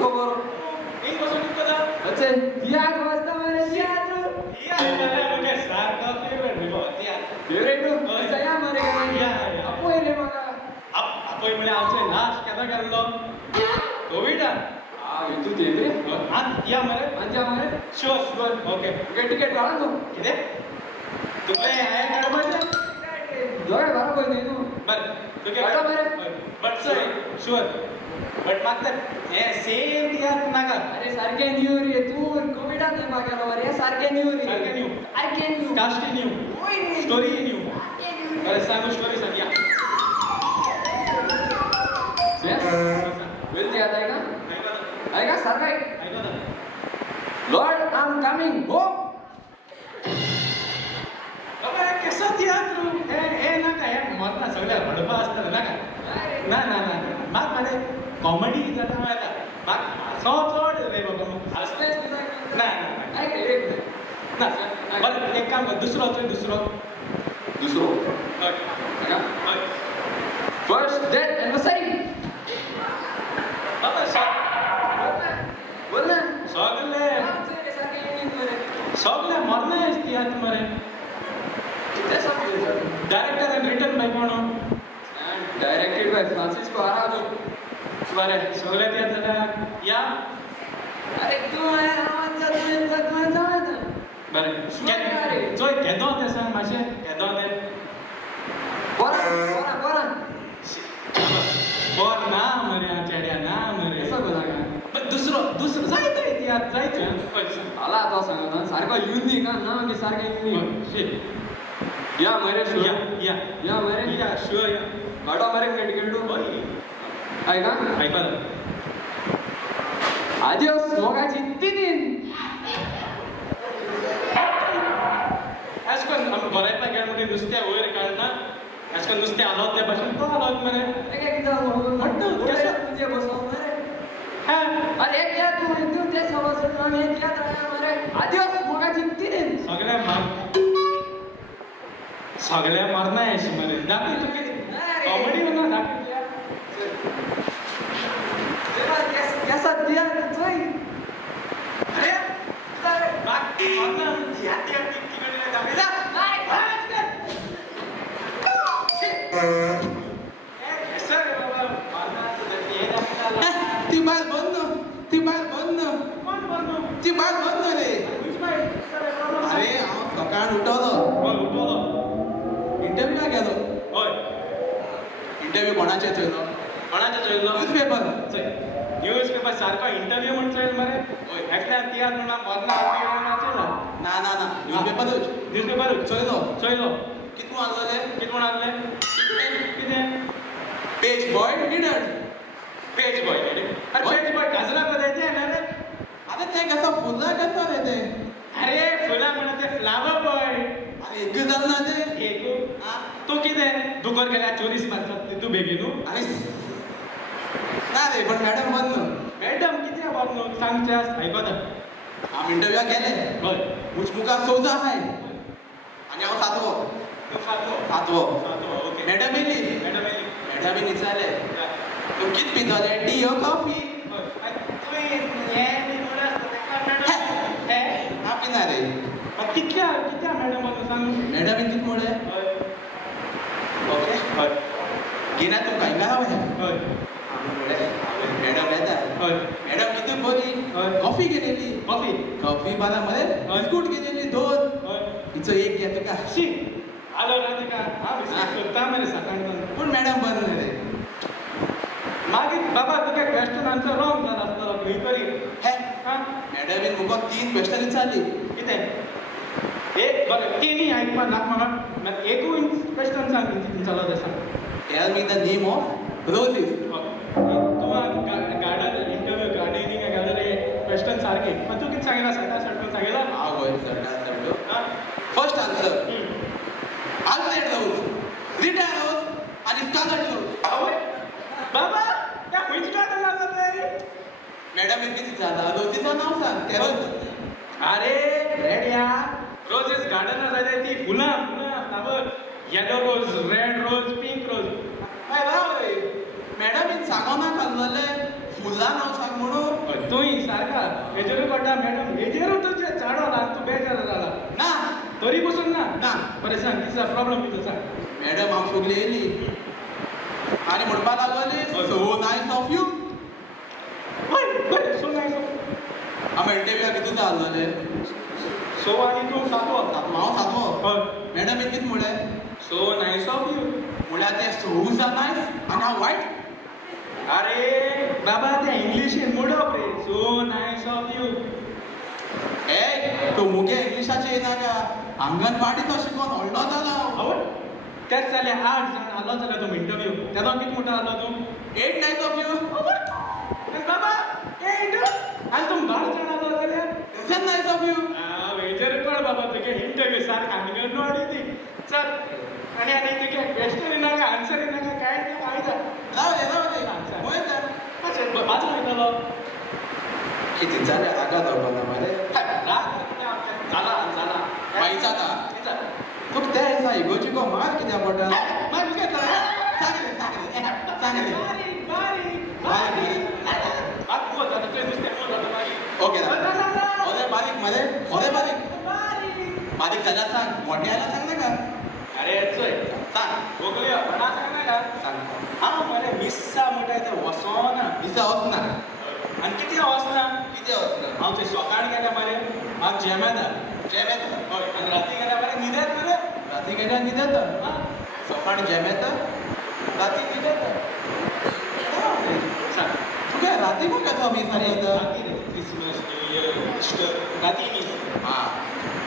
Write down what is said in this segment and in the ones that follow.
खबर एक बसून कदा अच्छे याद वाजता मला याद म्हणजे सारखा फेवरेट रे बाबा फेवरेट सया मारे अपोयले मला अपोय म्हणजे आमचे लास्ट केदा केल्लो कोविड तू ते रे या मरे अंजा मारे शुअर ओके टिकेट काढा तू किती तुला आहे काढवायचं दोय बरा बोल तू बर तुके काढा मारे बट शुअर बट मागतात हे सेम यार नाका अरे सारखे न्यू रे तू कोविडात नाही मागायला रे सारखे न्यू रे सारखे new cast new story new अरे सांगू स्टोरी सांग या बोलते आता आहे का सारखा ऐका ना Lord I am coming home बाबा कसं थिएटर हे नाका हे मतना सगळ्या हडपा असतात नाका ना ना ना माग मध्ये कॉमेडी जाता मला माग चोड रे बाबा असतेच ना काय रे ना बरं एक काम कर दुसरं फर्स्ट डेट एनिवर्सरी बाबा बोल ना सगळे मरणे असते आता मरे डायरेक्टर एंड रिटन बाय कोण डायरेक्टेड बाय फ्रांसिस्को अराउजो बरे सगळे ते झाला या अरे तू आवाज जात बरे जोय केदो ते सांग माशे केदो ते बोरा बोर ना मरे चेड्या ना मरे कसं बोला का पण दुसरं जायचं आहे यार जायचं आला तो सांगा ना सारखा युनिक ना मी सारखा युनिक या मरे या मरे या शुअर या गाडा मरे टिकेट टू आहे का ऐका आदिवास मोगाची तीन आजकाल बऱ्याच पाय म्हणजे नुसत्या वयर काढना आजकाल नुसते आलो त्या भाषेत तो आलो मरे तुझे बसव अरे एक या तू तू ते समजत आम्ही एक यात राहा मरे आदिवास मोगाची तीन सगळ्या मारना आहे अशी मरे दाखव तू किती कॉमेडी म्हणा दाखव कैसा दिया तोय अरे बाकी मारना याती तिकडे दाखव ती बात बंद रे अरे सकाळ उठवलो इंटरव्यूला गेलो इंटरव्यू कोणाचे चयलो न्यूजपेपर सारखा इंटरव्यू म्हणून चयलो मरे एकल्या तियार म्हणा मरना ना न्यूजपेपर चयलो कितून आणले किती page boy leader page boy गाजरा बघायचे आहे ना रे अरे ते कसं फुला कसं रे ते अरे फुला म्हणा ते फ्लावर बॉय अरे एक झालं ना ते एक तो किती दुकर गेल्या 24 मारतात तू बेगीनू अरे ना रे पण मॅडम किती बघ सांगच्यास ऐकत आम्ही इंटरव्ह्यू गेले बघ मुचमुका सोजा आहे आणि हांव सातवो ओके मॅडम येयली विचारले तू कित पितले टी हो कॉफी हा पिना रे कितल्या मॅडम सांग मॅडम कित मुळे ओके घेना तुमका हिंगा हवंय मॅडम येता मॅडम कितून बोली कॉफी घेतलेली कॉफी बारा मध्ये बिस्कुट घेतलेली 2 हिचो एक घे तुका शी आलो ना तुका हा बिस्कुट करता मरे सकाळी पण मॅडम बरं रे मागीर बाबा तुका क्वेश्चन आन्सर रॉंग जाला आसतलो खंय तरी हे मॅडमीन मुको 3 क्वेश्चन विचारली कितें एक बरें तिनी आयकपा नाका म्हाका एकूय क्वेश्चन सांग कितें चलो तें सांग tell me the name of roses तू गार्डन इंटरव्यू गार्डनिंग गेलो रे क्वेश्चन सारके पण तू कितें सांगितला सडा सडकून सांगितला हांव गोय सडलो फर्स्ट आन्सर आल्फ्रेड रोज रिटायर रोज आणि स्कॉलर रोज बाबा त्या खंयची गार्डन लागत रे मॅडम किती झाला रोजीचं नाव सांग ते रोज अरे रेड्या रोजेस गार्डन जाय ती फुलां फ्लावर येलो रोज रेड रोज पिंक रोज काय राव रे मॅडम सांगो ना खाल्लेले फुलां नाव सांग म्हणून तूंय सारका हेजेरूय पडटा मॅडम हेजेरूय तुजे चाडो ना तूं बेजार जाला ना तरी बसून ना ना बरें सांग कितें प्रॉब्लेम कितें सांग मॅडम हांव सगळी येयली आनी म्हणपा लागली सो नायस ऑफ यू बरें सो नायस हांव इंटरव्यूक कितून जाल्लोले सो आनी तूं सातवो हांव सातवो हय मॅडम कितें म्हणलें सो नायस ऑफ यू म्हळ्यार तें सो जा नायस आनी हांव वायट अरे बाबा ते इंग्लिशीन म्हणप रे so nice of U A तो मुगे इंग्लिशाचे येनाका अंगणवाडीचो शिकोन व्हडलो जाला आवड तेच जाल्यार 8 जाण आलो जाल्यार तूं इंटरव्यू तेदो कितें म्हणटा आलो तूं 8 नायस ऑफ यू बाबा 8 आनी तूं 12 जाण आलो जाल्यार 10 नायस ऑफ यू वेजर कळ बाबा तुगे इंटरव्यू सारको अंगणवाडी ती चल आनी तुगे क्वेश्चन येनाका आन्सर येनाका कांय ना राव दे पळयता पांच वयतलो कितें जालें आगात जावपाना मरे जाला जाला मागीर जाता तुका त्या दिसा इगोर्जीको मार कित्याक पडटा मागीर घेता सांग ओके बारीक मरे बारीक जाल्यार सांग मोठे आयला सांग नाका अरे चोय सांग गोगल्यो कोणा सांग नाका सांग हांव मरे मिस्सा म्हणटा तें वचोना दिसा वचना आनी कितें वचना कितें वचना हांव थंय सकाळ गेल्या मरे म्हाका जेम येता जेम येता हय आनी राती गेल्या मरे न्हीद येता मरे राती गेल्यार न्हीद येता सकाळ जेम येता राती न्हीद येता सांग तुगे राती कोण कसो मीस मारी येता राती रे क्रिसमस न्यू इयर इस्टर राती न्हीद हां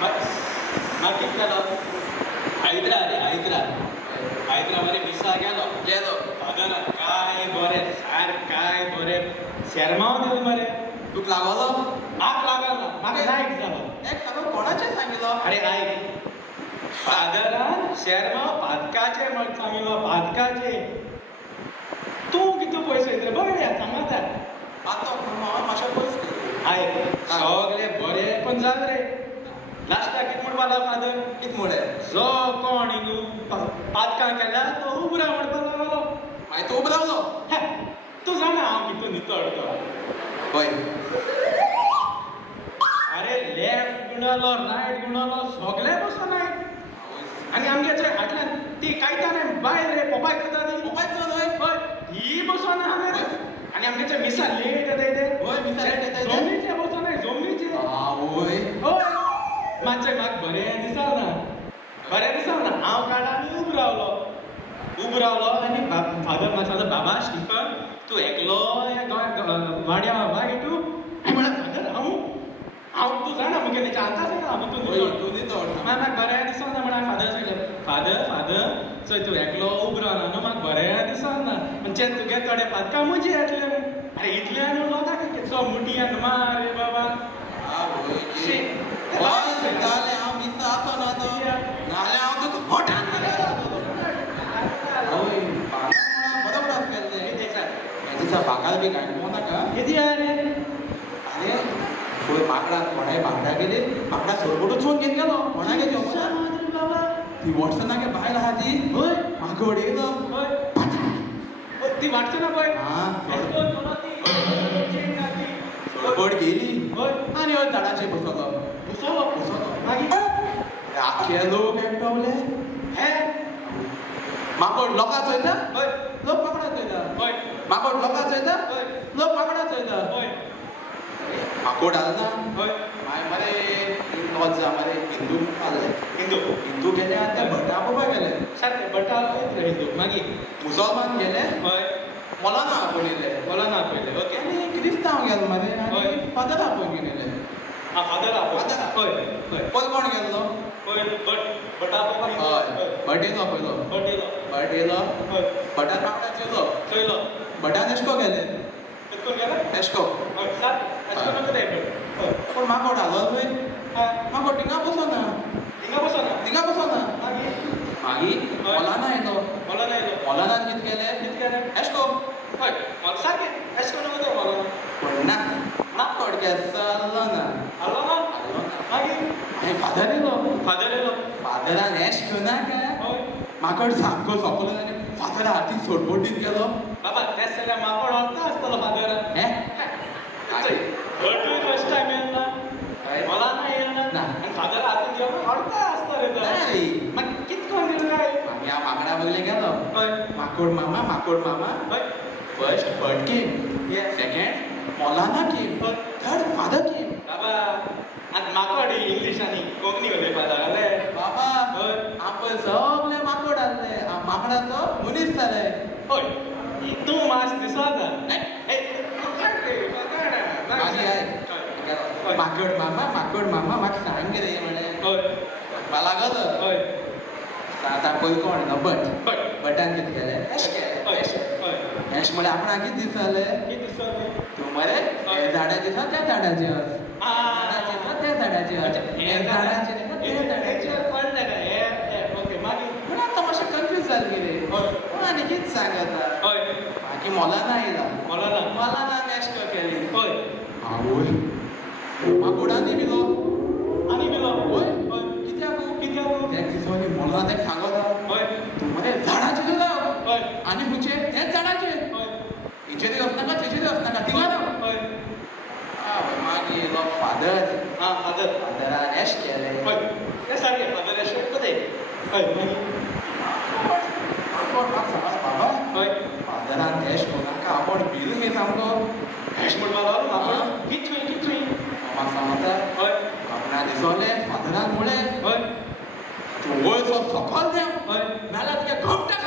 म्हाका कितें जालो हैदरा मरे मिसा गेलो फादर काय बरें सार काय बरें शेरमाव दिलो मरे तुका लागलो म्हाका लागलो म्हाका लायक जालो एक सगळो कोणाचें सांगिलो अरे आयक फादरान शेरमाव पादकाचे म्हण सांगिलो पादकाचे तूं कितू पयस वयतले बरें सांगात आतां हांव मातशें पयस आयक सगळे बरें पण जाल रे लास्टाक कितें म्हणपा लागलो फादर कितें म्हळें जो कोण हिंगू पादकां केल्या तो उबरा म्हणपा लागलो मागीर तूं उबो रावलो तूं जाणा हांव कितू नितळतो पळय अरे लेफ्ट गुणालो रायट गुणालो सगळे बसोनाय आनी आमगे थंय फाटल्यान ती कायतान बायल रे पोपाय करता ती पोपायचो न्हय हय ही बसोना रे आनी आमगे थंय मिसा लेट येता ते हय मिसा लेट येता ते जमनीचे बसोनाय जमनीचे आवय हय मातशें म्हाका बरें दिसना हांव काळान उबो रावलो आनी फादर म्हाका सांगलो बाबा स्टिफन तूं एकलो वाड्या वायट हांवें म्हळ्यार फादर हांव तूं जाणा मुगे तेच्या आतां जाणा हांव तूं न्हिदो म्हाका बरें दिसना म्हणून फादर सांगलें फादर चोय तूं एकलो उबो रावना न्हू म्हाका बरें दिसना म्हणजे तुगे थोडे पादकां मजा येतले अरे इतल्यान लोकांक कितलो मुटयान मार रे बाबा जालें हांव मिसा आसना तो नाल्यार हांव तुका मोठ्यान बरो बरो केल्ले हे दिसा बागाल बी कांय नाका कितें रे अरे पळय माकडाक कोणाय बांगडा गेले माकडा सरबटूच चोन घेवन गेलो कोणा गेलो बाबा ती वॉट्सनागे बायल आहा ती हय मागड येयलो ती वाटचो ना पळय सरबट गेली हय आनी हय झाडाचेर बसलो मागीर आख्खे लोक एकटवले हे माकड लोकां चोयता हय लोक माकडा चोयता हय माकड लोकां चोयता हय लोक माकडा चोयता हय माकड आसना हय मागीर मरे लॉज मरे हिंदू आसले हिंदू गेले आनी ते भटा पळोवपाक गेले सारकें बटा हिंदू मागीर मुसलमान गेले हय मोलाना आपयले बोला ना पयले ओके आनी क्रिस्तांव गेलो मरे हय. आनी फादर आपयन गेले हा फादर हय हय पयल कोण गेल्लो हय बटा हय भट येयलो पयलो भट येयलो हय भटान माकडा चोयलो चोयलो भटान एशको गेले कितको गेलो एशको हय सारकें अशें करून कितें हय पूण माकड हालो खंय हा माकड थिंगा बसोना हिंगा बसोना थिंगा बसोना मागीर मागीर हय. मोलाना येयलो बोला ना येलो मोलानान कितें केलें कितें केलें एशको हय मला सारकें अशें करून कितें बोला पूण ना माकड केसो आल्लो ना आलो ना मागीर हांवें फादर येयलो फादर येलो फादरान एशको नाका हय माकड सामको सोंपलो आनी फादर हातीन सोडबोटीन गेलो बाबा तेच जाल्यार माकड व्हरता आसतलो फादर हे माकोड मामा हय फर्स्ट बर्ड केम Yes. सेकंड मौलाना केम थर्ड फादर केम बाबा आतां माकोड इंग्लीश आनी कोंकणी उलयपा लागले बाबा हय आपण सगळे माकोड आसले माकडाचो मनीस जाले हय तूं मास दिसता आनी आय माकड मामा म्हाका सांग रे म्हणे हय मला लागत हय आतां पळय कोण न्हू हय बटान कितें केलें हय हय एश म्हळ्यार आपण कितें दिसताले कितें दिसता तूं मरे हे झाडाचेर आसा त्या झाडाचेर वच झाडाचेर आसा त्या झाडाचेर वच हे झाडाचेर आसा त्या झाडाचेर वच ओके मागीर पूण आतां मातशें कन्फ्यूज जालें कितें हय पूण आनी कितें सांगता हय मागीर मोलाना येयला मोलाना मोलाना नॅश्ट केली हय आवय माकोडांनी बिलो आनी गेलो वय हय कित्याक एक दिसांनी मोलाना तेका सांगता हय तूं मरे झाडाचेर राव हय आनी खुंयचे हेच झाडाचेर हय हिचेर वचनाका तेचेर वचनाका थिंगा राव हय मागीर येयलो फादर हां फादर फादरान एश केलें हय तें सारकें फादर एश कोते हय मागीर म्हाका सांग बाबा हय फादरान एश कोनाका आपण भिल हे सामको एश म्हणपा लागलो माकोड कितूय म्हाका सांगता हय आपणा दिसोले फादरान म्हळें हय तूं वयर सो सकल देंव हय नाल्यार तुगे घोमटा